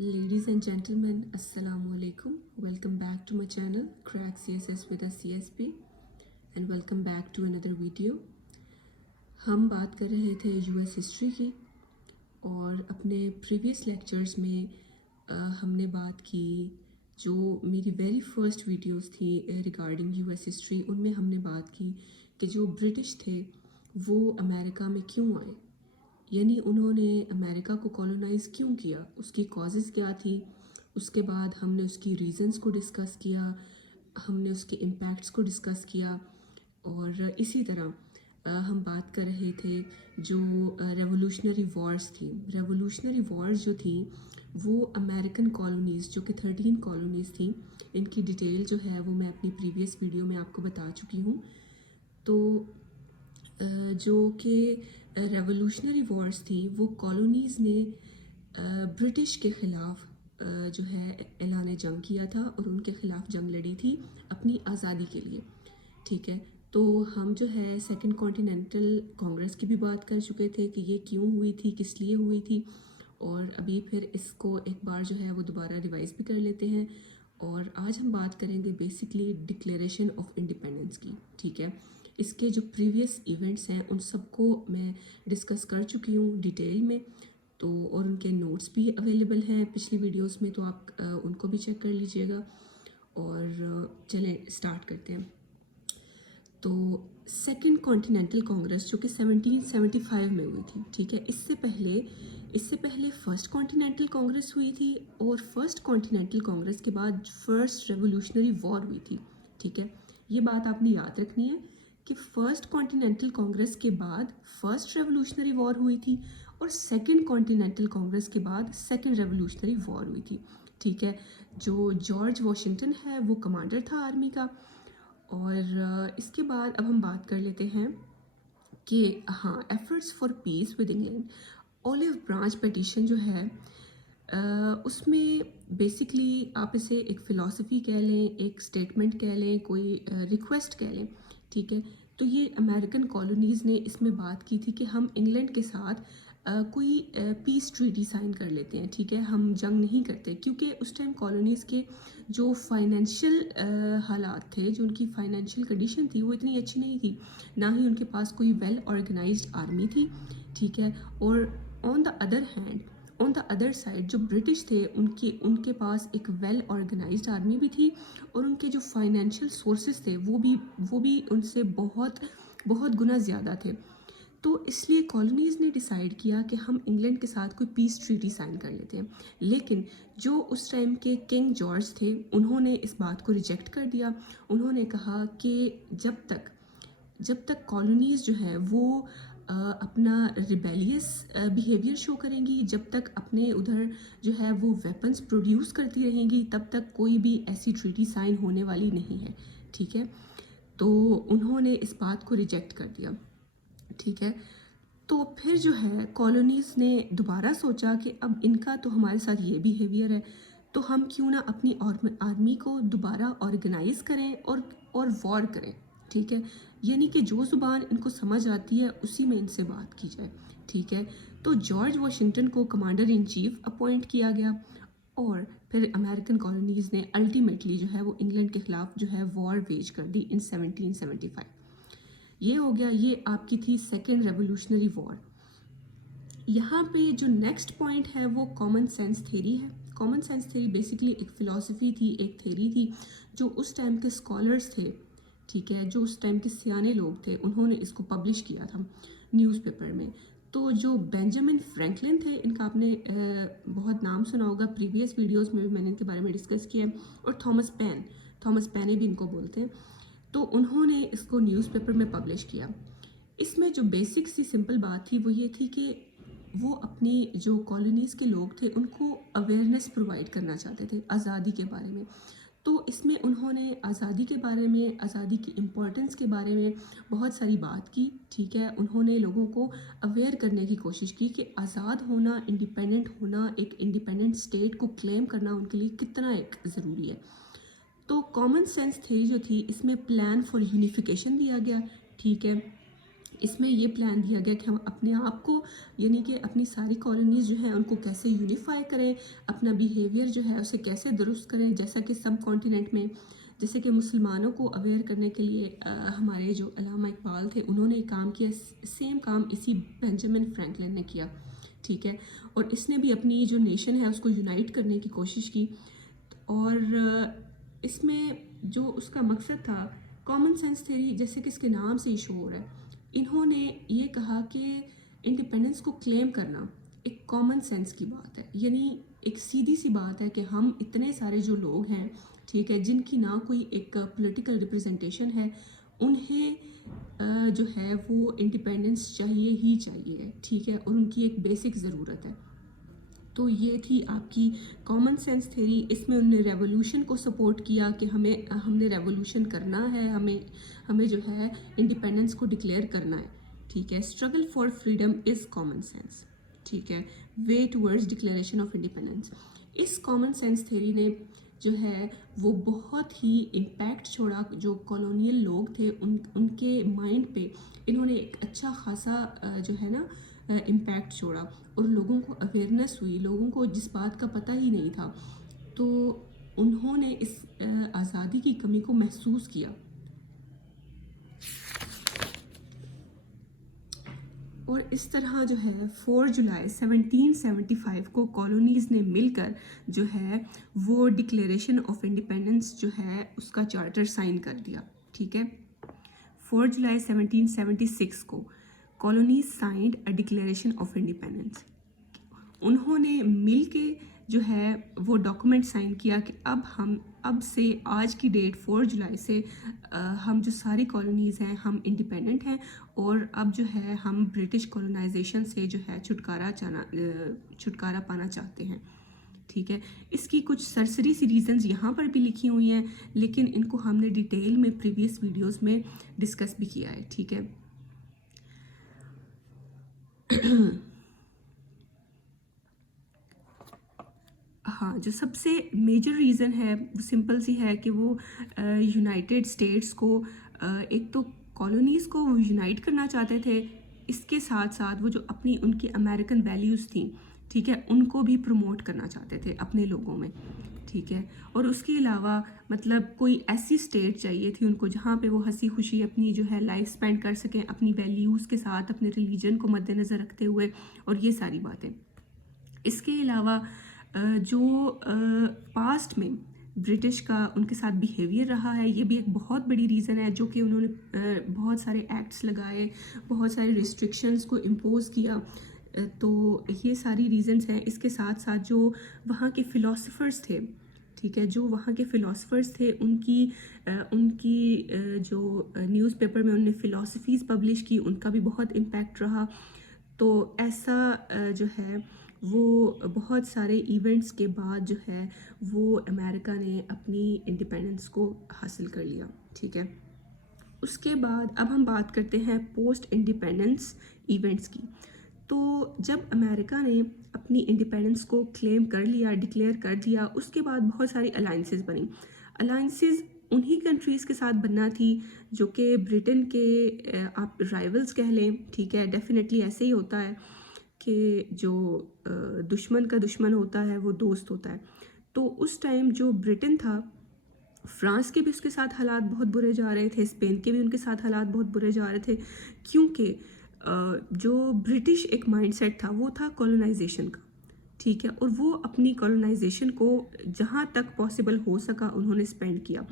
Ladies and gentlemen, Assalamu alaikum. Welcome back to my channel, Crack CSS with a CSP, and welcome back to another video. हम बात कर रहे थे US history की और अपने प्रीवियस लेक्चर्स में हमने बात की जो मेरी वेरी फर्स्ट वीडियोस थी रिगार्डिंग US हिस्ट्री, उनमें हमने बात की कि जो ब्रिटिश थे वो अमेरिका में क्यों आए, यानी उन्होंने अमेरिका को कॉलोनाइज़ क्यों किया, उसकी कॉजेज़ क्या थी। उसके बाद हमने उसकी रीज़न्स को डिस्कस किया, हमने उसके इम्पैक्ट्स को डिस्कस किया और इसी तरह हम बात कर रहे थे जो रेवोल्यूशनरी वॉर्स थी। रेवोल्यूशनरी वॉर्स जो थी वो अमेरिकन कॉलोनीज़ जो कि 13 कॉलोनीज़ थी, इनकी डिटेल जो है वो मैं अपनी प्रीवियस वीडियो में आपको बता चुकी हूँ। तो जो कि रेवोल्यूशनरी वॉर्स थी वो कॉलोनीज़ ने ब्रिटिश के ख़िलाफ़ जो है ऐलान जंग किया था और उनके ख़िलाफ़ जंग लड़ी थी अपनी आज़ादी के लिए। ठीक है, तो हम जो है सेकंड कॉन्टिनेंटल कांग्रेस की भी बात कर चुके थे कि ये क्यों हुई थी, किस लिए हुई थी, और अभी फिर इसको एक बार जो है वो दोबारा रिवाइज़ भी कर लेते हैं। और आज हम बात करेंगे बेसिकली डिक्लेरेशन ऑफ इंडिपेंडेंस की। ठीक है, इसके जो प्रीवियस इवेंट्स हैं उन सबको मैं डिस्कस कर चुकी हूँ डिटेल में, तो और उनके नोट्स भी अवेलेबल हैं पिछली वीडियोस में, तो आप उनको भी चेक कर लीजिएगा। और चलें स्टार्ट करते हैं। तो सेकंड कॉन्टिनेंटल कांग्रेस जो कि 1775 में हुई थी। ठीक है, इससे पहले फर्स्ट कॉन्टिनेंटल कांग्रेस हुई थी और फर्स्ट कॉन्टिनेंटल कांग्रेस के बाद फर्स्ट रेवोल्यूशनरी वॉर हुई थी। ठीक है, ये बात आपने याद रखनी है कि फर्स्ट कॉन्टिनेंटल कांग्रेस के बाद फर्स्ट रेवोल्यूशनरी वॉर हुई थी और सेकंड कॉन्टिनेंटल कांग्रेस के बाद सेकंड रेवोल्यूशनरी वॉर हुई थी। ठीक है, जो जॉर्ज वॉशिंगटन है वो कमांडर था आर्मी का। और इसके बाद अब हम बात कर लेते हैं कि हाँ, efforts for peace with England, olive branch petition जो है उसमें बेसिकली आप इसे एक फ़िलॉसफी कह लें, एक स्टेटमेंट कह लें, कोई रिक्वेस्ट कह लें। ठीक है, तो ये अमेरिकन कॉलोनीज़ ने इसमें बात की थी कि हम इंग्लैंड के साथ कोई पीस ट्रीटी साइन कर लेते हैं। ठीक है, हम जंग नहीं करते, क्योंकि उस टाइम कॉलोनीज़ के जो फाइनेंशियल हालात थे, जो उनकी फाइनेंशियल कंडीशन थी वो इतनी अच्छी नहीं थी, ना ही उनके पास कोई वेल ऑर्गेनाइज्ड आर्मी थी। ठीक है, और ऑन द अदर साइड जो ब्रिटिश थे उनके पास एक वेल ऑर्गेनाइज्ड आर्मी भी थी और उनके जो फाइनेंशियल सोर्सेज थे वो भी उनसे बहुत बहुत गुना ज़्यादा थे। तो इसलिए कॉलोनीज़ ने डिसाइड किया कि हम इंग्लैंड के साथ कोई पीस ट्रीटी साइन कर लेते हैं। लेकिन जो उस टाइम के किंग जॉर्ज थे उन्होंने इस बात को रिजेक्ट कर दिया। उन्होंने कहा कि जब तक कॉलोनीज़ जो है वो अपना रिबेलियस बिहेवियर शो करेंगी, जब तक अपने उधर जो है वो वेपन्स प्रोड्यूस करती रहेंगी, तब तक कोई भी ऐसी ट्रीटी साइन होने वाली नहीं है। ठीक है, तो उन्होंने इस बात को रिजेक्ट कर दिया। ठीक है, तो फिर जो है कॉलोनीज़ ने दोबारा सोचा कि अब इनका तो हमारे साथ ये बिहेवियर है, तो हम क्यों ना अपनी आर्मी को दोबारा ऑर्गेनाइज़ करें और वॉर करें। ठीक है, यानी कि जो ज़ुबान इनको समझ आती है उसी में इनसे बात की जाए। ठीक है, तो जॉर्ज वाशिंगटन को कमांडर इन चीफ अपॉइंट किया गया और फिर अमेरिकन कॉलोनीज़ ने अल्टीमेटली जो है वो इंग्लैंड के ख़िलाफ़ जो है वॉर वेज कर दी इन 1775। ये हो गया, ये आपकी थी सेकेंड रेवोल्यूशनरी वॉर। यहाँ पे जो नेक्स्ट पॉइंट है वो कॉमन सेंस थ्योरी है। कॉमन सेंस थ्योरी बेसिकली एक फ़िलॉसफी थी, एक थ्योरी थी जो उस टाइम के स्कॉलर्स थे, ठीक है, जो उस टाइम के सियाने लोग थे, उन्होंने इसको पब्लिश किया था न्यूज़पेपर में। तो जो बेंजामिन फ्रैंकलिन थे, इनका आपने बहुत नाम सुना होगा, प्रीवियस वीडियोस में भी मैंने इनके बारे में डिस्कस किया है। और थॉमस पेने भी इनको बोलते हैं। तो उन्होंने इसको न्यूज़पेपर में पब्लिश किया। इसमें जो बेसिक सी सिंपल बात थी वो ये थी कि वो अपनी जो कॉलोनीज़ के लोग थे उनको अवेयरनेस प्रोवाइड करना चाहते थे आज़ादी के बारे में। तो इसमें उन्होंने आज़ादी के बारे में, आज़ादी की इम्पोर्टेंस के बारे में बहुत सारी बात की। ठीक है, उन्होंने लोगों को अवेयर करने की कोशिश की कि आज़ाद होना, इंडिपेंडेंट होना, एक इंडिपेंडेंट स्टेट को क्लेम करना उनके लिए कितना एक ज़रूरी है। तो कॉमन सेंस थ्योरी जो थी इसमें प्लान फॉर यूनिफिकेशन दिया गया। ठीक है, इसमें ये प्लान दिया गया कि हम अपने आप को यानी कि अपनी सारी कॉलोनीज़ जो है उनको कैसे यूनिफाई करें, अपना बिहेवियर जो है उसे कैसे दुरुस्त करें। जैसा कि सब कॉन्टिनेंट में जैसे कि मुसलमानों को अवेयर करने के लिए हमारे जो अल्लामा इकबाल थे उन्होंने काम किया, सेम काम इसी बेंजामिन फ्रैंकलिन ने किया, ठीक है। और इसने भी अपनी जो नेशन है उसको यूनाइट करने की कोशिश की। और इसमें जो उसका मकसद था, कॉमन सेंस थ्योरी, जैसे कि इसके नाम से ही शो हो रहा है, इन्होंने ये कहा कि इंडिपेंडेंस को क्लेम करना एक कॉमन सेंस की बात है, यानी एक सीधी सी बात है कि हम इतने सारे जो लोग हैं, ठीक है, जिनकी ना कोई एक पॉलिटिकल रिप्रेजेंटेशन है, उन्हें जो है वो इंडिपेंडेंस चाहिए ही चाहिए, ठीक है, और उनकी एक बेसिक ज़रूरत है। तो ये थी आपकी कॉमन सेंस थ्योरी। इसमें उन्होंने रेवोल्यूशन को सपोर्ट किया कि हमने रेवोल्यूशन करना है, हमें जो है इंडिपेंडेंस को डिक्लेयर करना है, ठीक है। Struggle for freedom is common sense, ठीक है, way towards declaration of independence. इस कॉमन सेंस थ्योरी ने जो है वो बहुत ही इम्पैक्ट छोड़ा। जो कॉलोनियल लोग थे उनके माइंड पे इन्होंने एक अच्छा खासा जो है ना इम्पैक्ट छोड़ा, और लोगों को अवेयरनेस हुई, लोगों को जिस बात का पता ही नहीं था, तो उन्होंने इस आज़ादी की कमी को महसूस किया। और इस तरह जो है 4 जुलाई 1775 को कॉलोनीज़ ने मिलकर जो है वो डिक्लेरेशन ऑफ इंडिपेंडेंस जो है उसका चार्टर साइन कर दिया, ठीक है। 4 जुलाई 1776 को colonies signed a declaration of independence. उन्होंने मिल के जो है वो डॉक्यूमेंट साइन किया कि अब से आज की डेट 4 जुलाई से हम जो सारी कॉलोनीज़ हैं हम इंडिपेंडेंट हैं, और अब जो है हम ब्रिटिश कॉलोनाइजेशन से जो है छुटकारा पाना चाहते हैं, ठीक है। इसकी कुछ सरसरी सी रीज़न्स यहाँ पर भी लिखी हुई हैं, लेकिन इनको हमने डिटेल में प्रीवियस वीडियोस में डिस्कस भी किया है, ठीक है। हाँ, जो सबसे मेजर रीज़न है वो सिंपल सी है कि वो यूनाइटेड स्टेट्स को एक तो कॉलोनीज़ को यूनाइट करना चाहते थे, इसके साथ साथ वो जो अपनी उनकी अमेरिकन वैल्यूज़ थी, ठीक है, उनको भी प्रमोट करना चाहते थे अपने लोगों में, ठीक है। और उसके अलावा मतलब कोई ऐसी स्टेट चाहिए थी उनको जहाँ पे वो हंसी खुशी अपनी जो है लाइफ स्पेंड कर सकें अपनी वैल्यूज़ के साथ, अपने रिलीजन को मद्देनज़र रखते हुए, और ये सारी बातें। इसके अलावा जो पास्ट में ब्रिटिश का उनके साथ बिहेवियर रहा है, ये भी एक बहुत बड़ी रीज़न है, जो कि उन्होंने बहुत सारे एक्ट्स लगाए, बहुत सारे रिस्ट्रिक्शंस को इम्पोज किया। तो ये सारी रीज़न्स हैं। इसके साथ साथ जो वहाँ के फ़िलासफ़र्स थे, ठीक है, जो वहाँ के फ़िलासफ़र्स थे उनकी जो न्यूज़पेपर में उन्होंने फ़िलासफ़ीज़ पब्लिश की, उनका भी बहुत इम्पैक्ट रहा। तो ऐसा जो है वो बहुत सारे इवेंट्स के बाद जो है वो अमेरिका ने अपनी इंडिपेंडेंस को हासिल कर लिया, ठीक है। उसके बाद अब हम बात करते हैं पोस्ट इंडिपेंडेंस इवेंट्स की। तो जब अमेरिका ने अपनी इंडिपेंडेंस को क्लेम कर लिया, डिक्लेयर कर दिया, उसके बाद बहुत सारी अलाइंसेस बनी। अलाइंसेस उन्हीं कंट्रीज़ के साथ बनना थी जो कि ब्रिटेन के आप राइवल्स कह लें, ठीक है, डेफिनेटली ऐसे ही होता है कि जो दुश्मन का दुश्मन होता है वो दोस्त होता है। तो उस टाइम जो ब्रिटेन था, फ्रांस के भी उसके साथ हालात बहुत बुरे जा रहे थे, स्पेन के भी उनके साथ हालात बहुत बुरे जा रहे थे, क्योंकि जो ब्रिटिश एक माइंडसेट था वो था कॉलोनाइजेशन का, ठीक है, और वो अपनी कॉलोनाइजेशन को जहाँ तक पॉसिबल हो सका उन्होंने स्पेंड किया।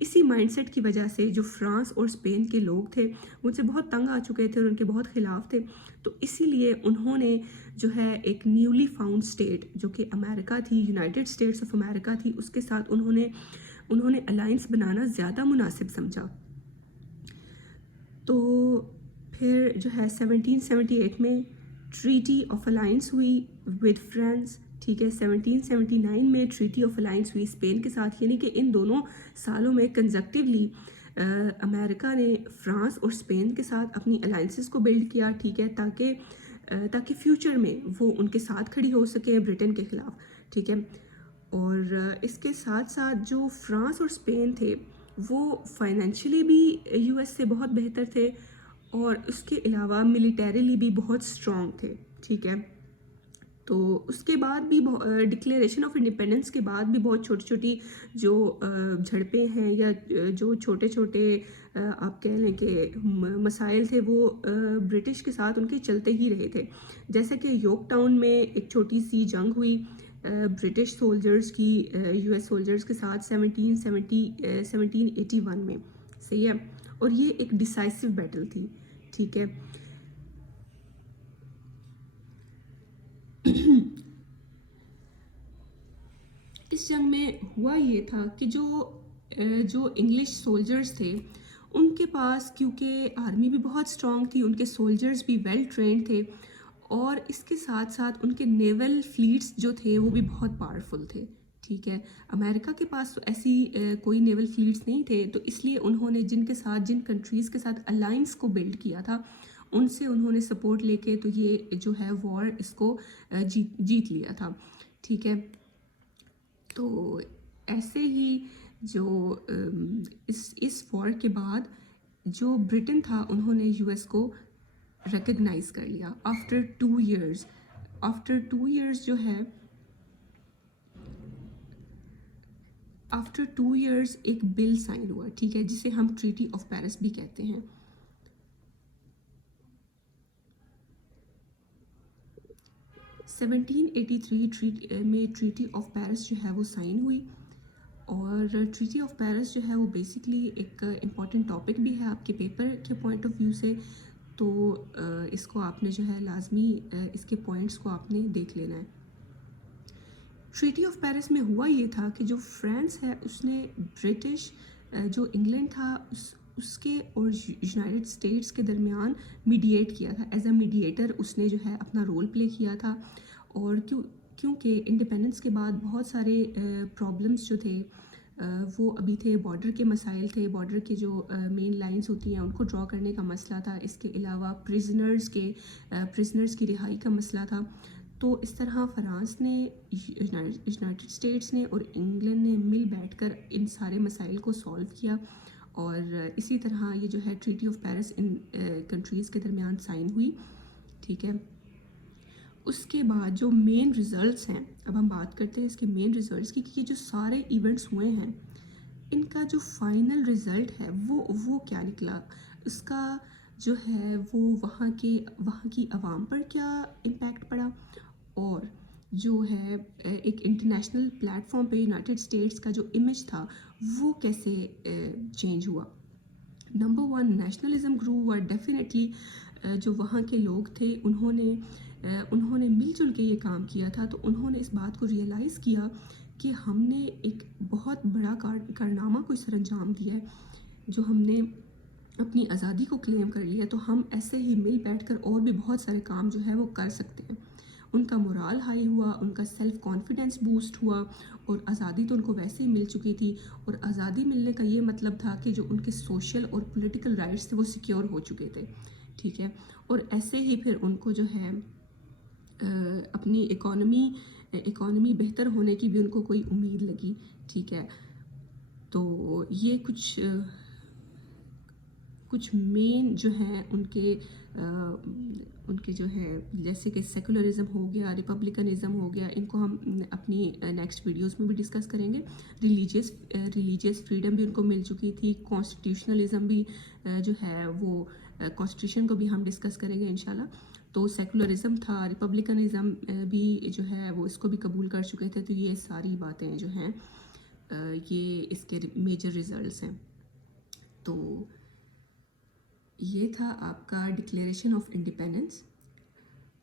इसी माइंडसेट की वजह से जो फ्रांस और स्पेन के लोग थे उनसे बहुत तंग आ चुके थे और उनके बहुत ख़िलाफ़ थे। तो इसीलिए उन्होंने जो है एक न्यूली फाउंड स्टेट जो कि अमेरिका थी, यूनाइटेड स्टेट्स ऑफ अमेरिका थी, उसके साथ उन्होंने अलाइंस बनाना ज़्यादा मुनासिब समझा। तो फिर जो है 1778 में ट्रीटी ऑफ अलाइंस हुई विद फ्रांस, ठीक है। 1779 में ट्रीटी ऑफ अलाइंस हुई स्पेन के साथ, यानी कि इन दोनों सालों में कंजक्टिवली अमेरिका ने फ्रांस और स्पेन के साथ अपनी अलाइंसेस को बिल्ड किया, ठीक है, ताकि फ्यूचर में वो उनके साथ खड़ी हो सके ब्रिटेन के ख़िलाफ़, ठीक है। और इसके साथ साथ जो फ्रांस और स्पेन थे वो फाइनेंशियली भी यूएस से बहुत बेहतर थे, اور اس کے علاوہ ملیٹریلی بھی بہت اسٹرانگ تھے. ٹھیک ہے. تو اس کے بعد بھی ڈکلیریشن آف انڈیپینڈنس کے بعد بھی بہت چھوٹی چھوٹی جو جھڑپیں ہیں یا جو چھوٹے چھوٹے آپ کہہ لیں کہ مسائل تھے وہ برٹش کے ساتھ ان کے چلتے ہی رہے تھے. جیسا کہ یورک ٹاؤن میں ایک چھوٹی سی جنگ ہوئی برٹش سولجرز کی یو ایس سولجرز کے ساتھ 1781 میں. صحیح ہے. اور یہ ایک ڈیسائسو بیٹل تھی. ٹھیک ہے. اس جنگ میں ہوا یہ تھا کہ جو انگلش سولجرز تھے ان کے پاس کیونکہ آرمی بھی بہت اسٹرانگ تھی, ان کے سولجرز بھی ویل ٹرینڈ تھے, اور اس کے ساتھ ساتھ ان کے نیول فلیٹس جو تھے وہ بھی بہت پاورفل تھے. ٹھیک ہے. امریکہ کے پاس تو ایسی کوئی نیول فلیٹس نہیں تھے, تو اس لیے انہوں نے جن کنٹریز کے ساتھ الائنس کو بلڈ کیا تھا ان سے انہوں نے سپورٹ لے کے تو یہ جو ہے وار اس کو جیت لیا تھا. ٹھیک ہے. تو ایسے ہی جو اس وار کے بعد جو برٹن تھا انہوں نے یو ایس کو ریکگنائز کر لیا آفٹر 2 ایئرز. آفٹر 2 ایئرز جو ہے آفٹر 2 ایئرز ایک بل سائن ہوا. ٹھیک ہے. جسے ہم ٹریٹی آف پیرس بھی کہتے ہیں. 1783 میں ٹریٹی آف پیرس جو ہے وہ سائن ہوئی, اور ٹریٹی آف پیرس جو ہے وہ بیسکلی ایک امپورٹنٹ ٹاپک بھی ہے آپ کے پیپر کے پوائنٹ آف ویو سے, تو اس کو آپ نے جو ہے لازمی اس کے پوائنٹس کو آپ نے دیکھ لینا ہے. ٹریٹی آف پیرس میں ہوا یہ تھا کہ جو فرانس ہے اس نے برٹش جو انگلینڈ تھا اس کے اور یونائٹڈ اسٹیٹس کے درمیان میڈیٹ کیا تھا. ایز اے میڈیٹر اس نے جو ہے اپنا رول پلے کیا تھا, اور کیونکہ انڈیپینڈنس کے بعد بہت سارے پرابلمس جو تھے وہ ابھی تھے. بارڈر کے مسائل تھے, بارڈر کے جو مین لائنز ہوتی ہیں ان کو ڈرا کرنے کا مسئلہ تھا. اس کے علاوہ پرزنرز کی رہائی کا مسئلہ تھا. تو اس طرح فرانس نے, یونائٹڈ اسٹیٹس نے اور انگلینڈ نے مل بیٹھ کر ان سارے مسائل کو سالو کیا, اور اسی طرح یہ جو ہے treaty of Paris in countries کے درمیان سائن ہوئی. ٹھیک ہے. اس کے بعد جو مین ریزلٹس ہیں, اب ہم بات کرتے ہیں اس کے مین ریزلٹس کی, کہ یہ جو سارے ایونٹس ہوئے ہیں ان کا جو فائنل ریزلٹ ہے وہ کیا نکلا. اس کا جو ہے وہ وہاں کی عوام پر کیا امپیکٹ پڑا, اور جو ہے ایک انٹرنیشنل پلیٹ فارم پہ یونائٹڈ اسٹیٹس کا جو امیج تھا وہ کیسے چینج ہوا. نمبر 1, نیشنلزم گرو, اور ڈیفینیٹلی جو وہاں کے لوگ تھے انہوں نے مل جل کے یہ کام کیا تھا, تو انہوں نے اس بات کو ریئلائز کیا کہ ہم نے ایک بہت بڑا کارنامہ کو سر انجام دیا ہے. جو ہم نے اپنی آزادی کو کلیم کر لیا, تو ہم ایسے ہی مل بیٹھ کر اور بھی بہت سارے کام جو ہے وہ کر سکتے ہیں. ان کا مورال ہائی ہوا, ان کا سیلف کانفیڈنس بوسٹ ہوا, اور آزادی تو ان کو ویسے ہی مل چکی تھی, اور آزادی ملنے کا یہ مطلب تھا کہ جو ان کے سوشل اور پولیٹیکل رائٹس تھے وہ سیکیور ہو چکے تھے. ٹھیک ہے. اور ایسے ہی پھر ان کو جو ہے اپنی اکانومی بہتر ہونے کی بھی ان کو کوئی امید لگی. ٹھیک ہے. تو یہ کچھ مین جو ہیں ان کے جو ہے جیسے کہ سیکولرزم ہو گیا, ریپبلکنزم ہو گیا, ان کو ہم اپنی نیکسٹ ویڈیوز میں بھی ڈسکس کریں گے. ریلیجیس فریڈم بھی ان کو مل چکی تھی. کانسٹیٹیوشنلزم بھی جو ہے وہ کانسٹیٹیوشن کو بھی ہم ڈسکس کریں گے انشاءاللہ. تو سیکولرزم تھا, ریپبلکنزم بھی جو ہے وہ اس کو بھی قبول کر چکے تھے. تو یہ ساری باتیں جو ہیں یہ اس کے میجر ریزلٹس ہیں. تو یہ تھا آپ کا ڈکلیریشن آف انڈیپینڈنس.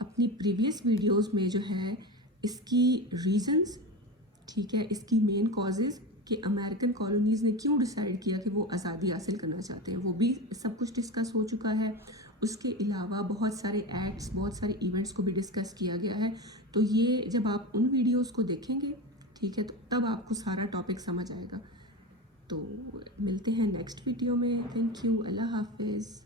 اپنی پریویس ویڈیوز میں جو ہے اس کی ریزنز, ٹھیک ہے, اس کی مین کازز کہ امریکن کالونیز نے کیوں ڈیسائیڈ کیا کہ وہ آزادی حاصل کرنا چاہتے ہیں, وہ بھی سب کچھ ڈسکس ہو چکا ہے. اس کے علاوہ بہت سارے ایکٹس, بہت سارے ایونٹس کو بھی ڈسکس کیا گیا ہے. تو یہ جب آپ ان ویڈیوز کو دیکھیں گے, ٹھیک ہے, تو تب آپ کو سارا ٹاپک سمجھ آئے گا. تو ملتے ہیں نیکسٹ ویڈیو میں. Thank you. اللہ حافظ.